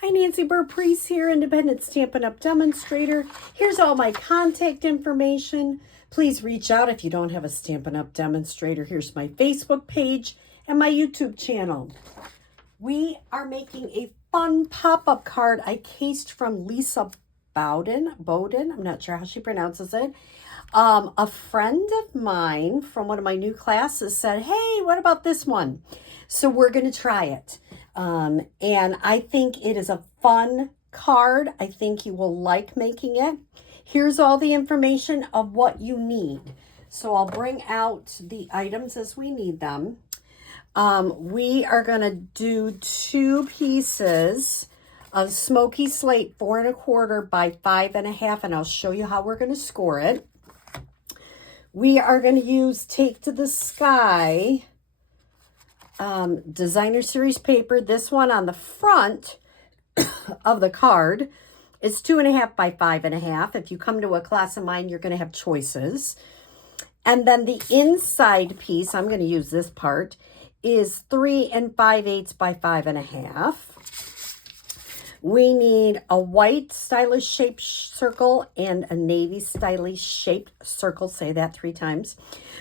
Hi, Nancy Burt-Preece here, Independent Stampin' Up! Demonstrator. Here's all my contact information. Please reach out if you don't have a Stampin' Up! Demonstrator. Here's my Facebook page and my YouTube channel. We are making a fun pop-up card I cased from Lisa Bowden. I'm not sure how she pronounces it. A friend of mine from one of my new classes said, hey, what about this one? So we're going to try it. And I think it is a fun card. I think you will like making it. Here's all the information of what you need. So I'll bring out the items as we need them. We are going to do 2 pieces of smoky slate 4 1/4 by 5 1/2, and I'll show you how we're going to score it. We are going to use Take to the Sky designer series paper. This one on the front of the card is 2 1/2 by 5 1/2. If you come to a class of mine, you're going to have choices. And then the inside piece, I'm going to use this part, is 3 5/8 by 5 1/2. We need a white stylish shaped circle and a navy stylish shaped circle. Say that 3 times.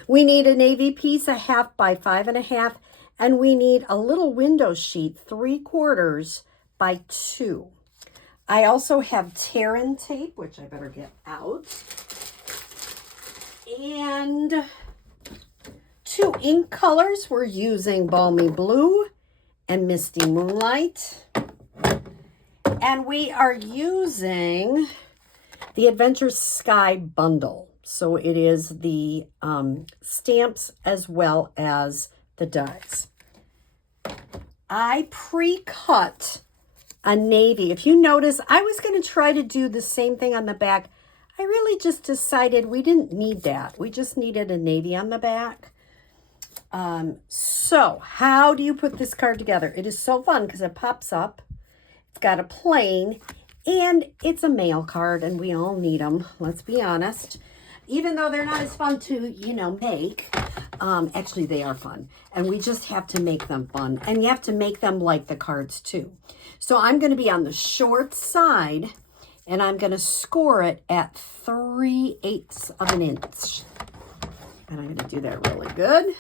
We need a navy piece, 1/2 by 5 1/2. And we need a little window sheet, 3/4 by 2. I also have tear-in tape, which I better get out. And 2 ink colors. We're using Balmy Blue and Misty Moonlight. And we are using the Adventure Sky bundle. So it is the stamps as well as the dies. I pre-cut a navy. If you notice, I was going to try to do the same thing on the back. I really just decided we didn't need that. We just needed a navy on the back. So how do you put this card together? It is so fun because it pops up. It's got a plane, and it's a mail card, and we all need them. Let's be honest. Even though they're not as fun to, make, actually they are fun. And we just have to make them fun. And you have to make them like the cards too. So I'm going to be on the short side, and I'm going to score it at 3/8 of an inch. And I'm going to do that really good.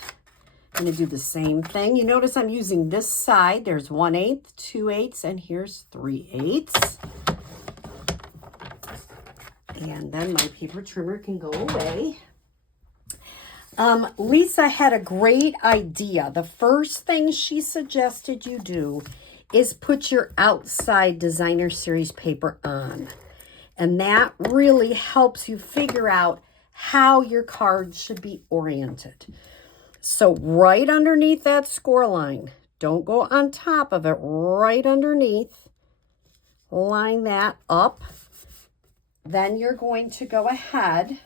I'm going to do the same thing. You notice I'm using this side. There's 1/8, 2/8, and here's 3/8. And then my paper trimmer can go away. Lisa had a great idea. The first thing she suggested you do is put your outside designer series paper on. And that really helps you figure out how your card should be oriented. So right underneath that score line, don't go on top of it, right underneath, line that up. Then you're going to go ahead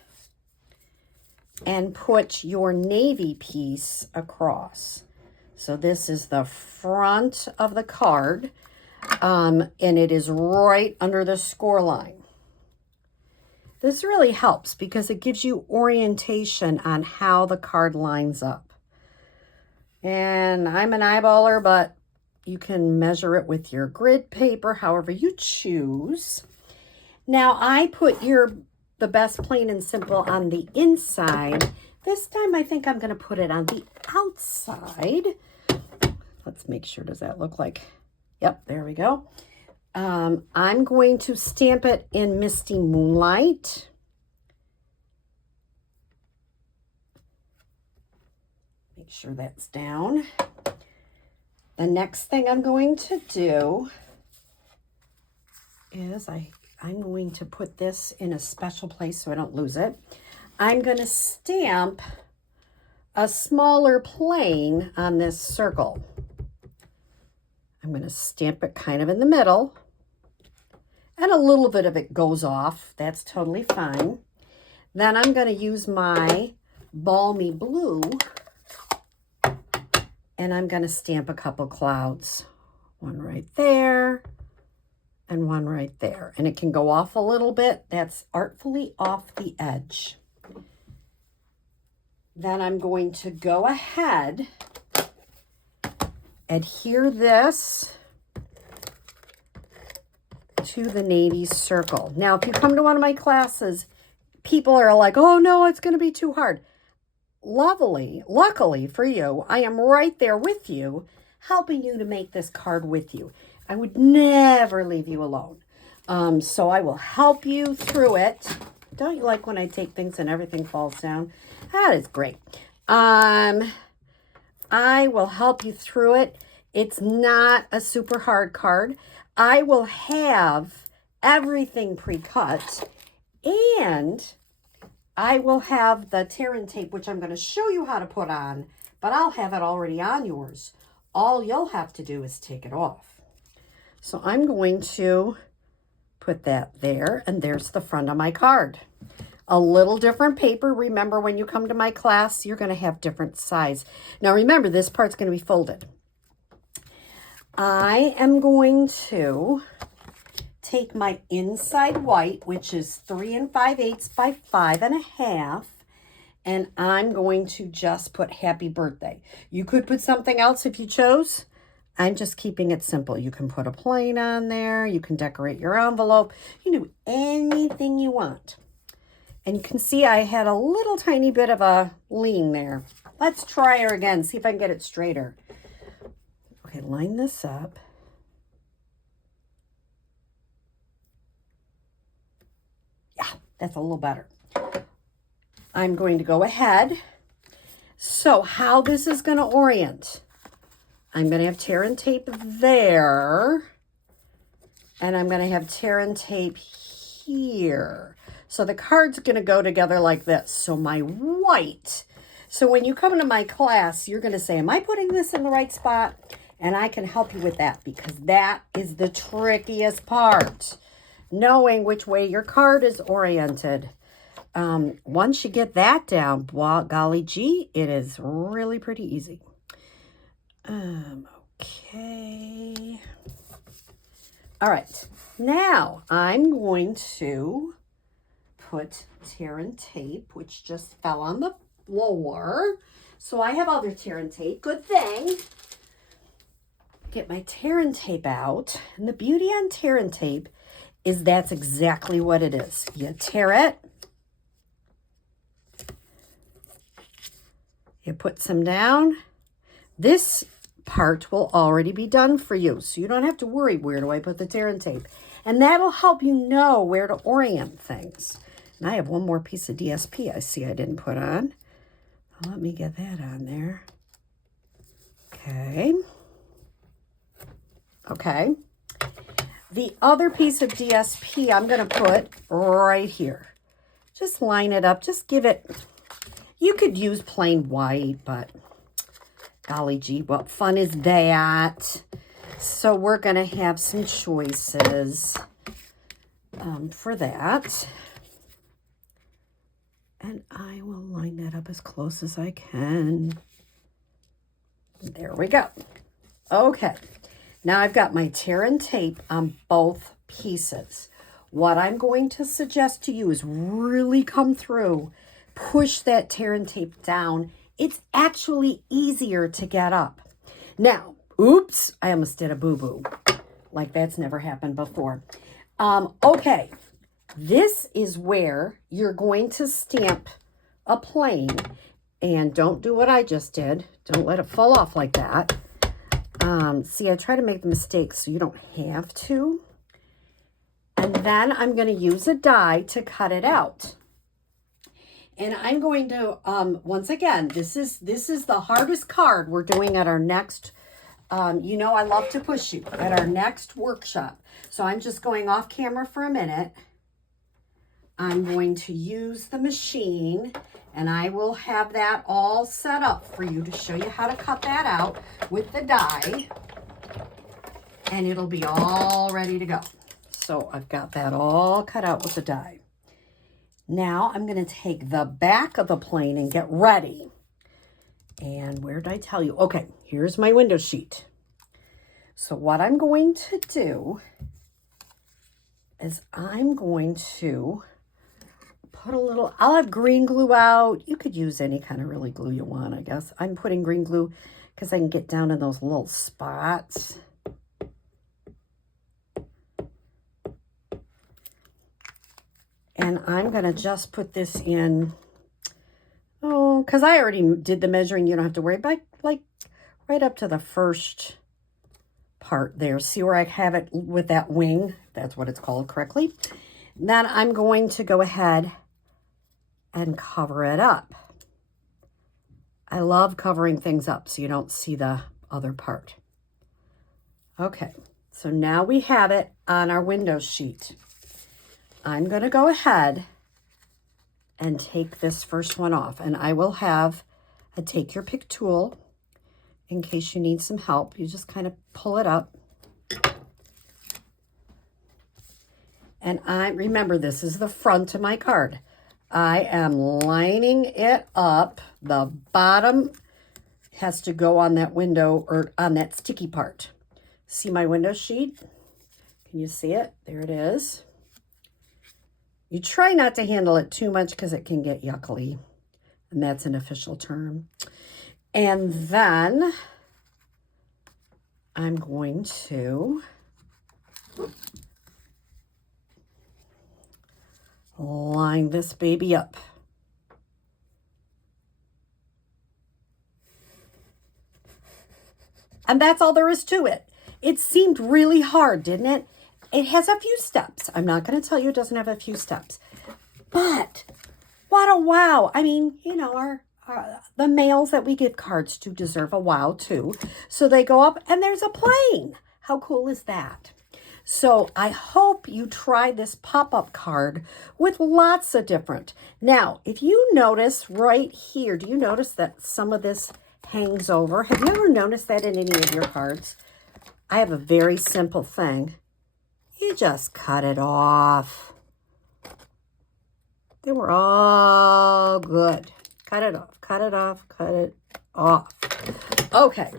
and put your navy piece across. So this is the front of the card, and it is right under the score line. This really helps because it gives you orientation on how the card lines up. And I'm an eyeballer, but you can measure it with your grid paper, however you choose. Now I put the best plain and simple on the inside. This time I think I'm going to put it on the outside. Let's make sure, does that look like, yep, there we go. I'm going to stamp it in Misty Moonlight. Make sure that's down. The next thing I'm going to do is I'm going to put this in a special place so I don't lose it. I'm going to stamp a smaller plane on this circle. I'm going to stamp it kind of in the middle. And a little bit of it goes off. That's totally fine. Then I'm going to use my Balmy Blue. And I'm going to stamp a couple clouds. One right there. And one right there. And it can go off a little bit. That's artfully off the edge. Then I'm going to go ahead, adhere this into the navy circle. Now, if you come to one of my classes, people are like, oh no, it's going to be too hard. Luckily for you, I am right there with you, helping you to make this card with you. I would never leave you alone. So I will help you through it. Don't you like when I take things and everything falls down? That is great. I will help you through it. It's not a super hard card. I will have everything pre-cut, and I will have the tear and tape, which I'm going to show you how to put on, but I'll have it already on yours. All you'll have to do is take it off. So I'm going to put that there, and there's the front of my card. A little different paper. Remember, when you come to my class, you're going to have different size. Now remember, this part's going to be folded. I am going to take my inside white, which is 3 5/8 by 5 1/2, and I'm going to just put happy birthday. You could put something else if you chose. I'm just keeping it simple. You can put a plane on there. You can decorate your envelope. You can do anything you want. And you can see I had a little tiny bit of a lean there. Let's try her again, see if I can get it straighter. Okay, line this up. Yeah, that's a little better. I'm going to go ahead. So how this is going to orient. I'm going to have tear and tape there. And I'm going to have tear and tape here. So the card's going to go together like this. So my white. So when you come to my class, you're going to say, am I putting this in the right spot? And I can help you with that, because that is the trickiest part. Knowing which way your card is oriented. Once you get that down, golly gee, it is really pretty easy. Okay. All right. Now I'm going to put tear and tape, which just fell on the floor. So I have other tear and tape. Good thing. Get my tear and tape out. And the beauty on tear and tape is that's exactly what it is. You tear it. You put some down. This part will already be done for you, so you don't have to worry, where do I put the tear and tape? And that'll help you know where to orient things. And I have one more piece of DSP I see I didn't put on. Let me get that on there. Okay. Okay. The other piece of DSP I'm going to put right here. Just line it up. Just give it, you could use plain white, but golly gee, what fun is that? So we're going to have some choices for that. And I will line that up as close as I can. There we go. Okay. Now I've got my tear and tape on both pieces. What I'm going to suggest to you is really come through, push that tear and tape down. It's actually easier to get up. Now, oops, I almost did a boo-boo. Like that's never happened before. Okay, this is where you're going to stamp a plane. And don't do what I just did. Don't let it fall off like that. See, I try to make the mistakes so you don't have to. And then I'm going to use a die to cut it out. And I'm going to, once again, this is the hardest card we're doing at our next, you know I love to push you, at our next workshop. So I'm just going off camera for a minute. I'm going to use the machine, and I will have that all set up for you to show you how to cut that out with the die. And it'll be all ready to go. So I've got that all cut out with the die. Now I'm going to take the back of the plane and get ready. And where did I tell you? Okay, here's my window sheet. So what I'm going to do is I'm going to put a little, I'll have green glue out. You could use any kind of really glue you want, I guess. I'm putting green glue because I can get down in those little spots. And I'm going to just put this in, oh, because I already did the measuring. You don't have to worry about, like, right up to the first part there. See where I have it with that wing? That's what it's called correctly. Then I'm going to go ahead and cover it up. I love covering things up so you don't see the other part. Okay, so now we have it on our window sheet. I'm going to go ahead and take this first one off, and I will have a take your pick tool in case you need some help. You just kind of pull it up. And remember, this is the front of my card. I am lining it up. The bottom has to go on that window or on that sticky part. See my window sheet? Can you see it? There it is. You try not to handle it too much because it can get yuckly. And that's an official term. And then I'm going to line this baby up. And that's all there is to it. It seemed really hard, didn't it? It has a few steps. I'm not going to tell you it doesn't have a few steps. But what a wow. I mean, you know, the males that we give cards to deserve a wow too. So they go up and there's a plane. How cool is that? So I hope you try this pop-up card with lots of different. Now, if you notice right here, do you notice that some of this hangs over? Have you ever noticed that in any of your cards? I have a very simple thing. You just cut it off. They were all good. Cut it off, cut it off, cut it off. Okay.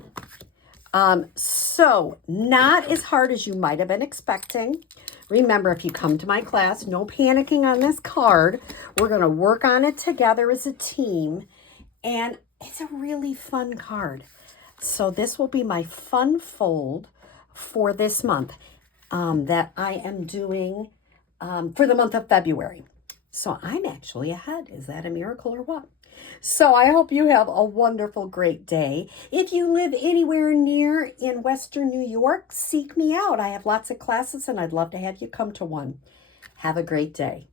So not as hard as you might have been expecting. Remember, if you come to my class, no panicking on this card. We're going to work on it together as a team. And it's a really fun card. So this will be my fun fold for this month that I am doing for the month of February. So I'm actually ahead. Is that a miracle or what? So I hope you have a wonderful, great day. If you live anywhere near in Western New York, seek me out. I have lots of classes and I'd love to have you come to one. Have a great day.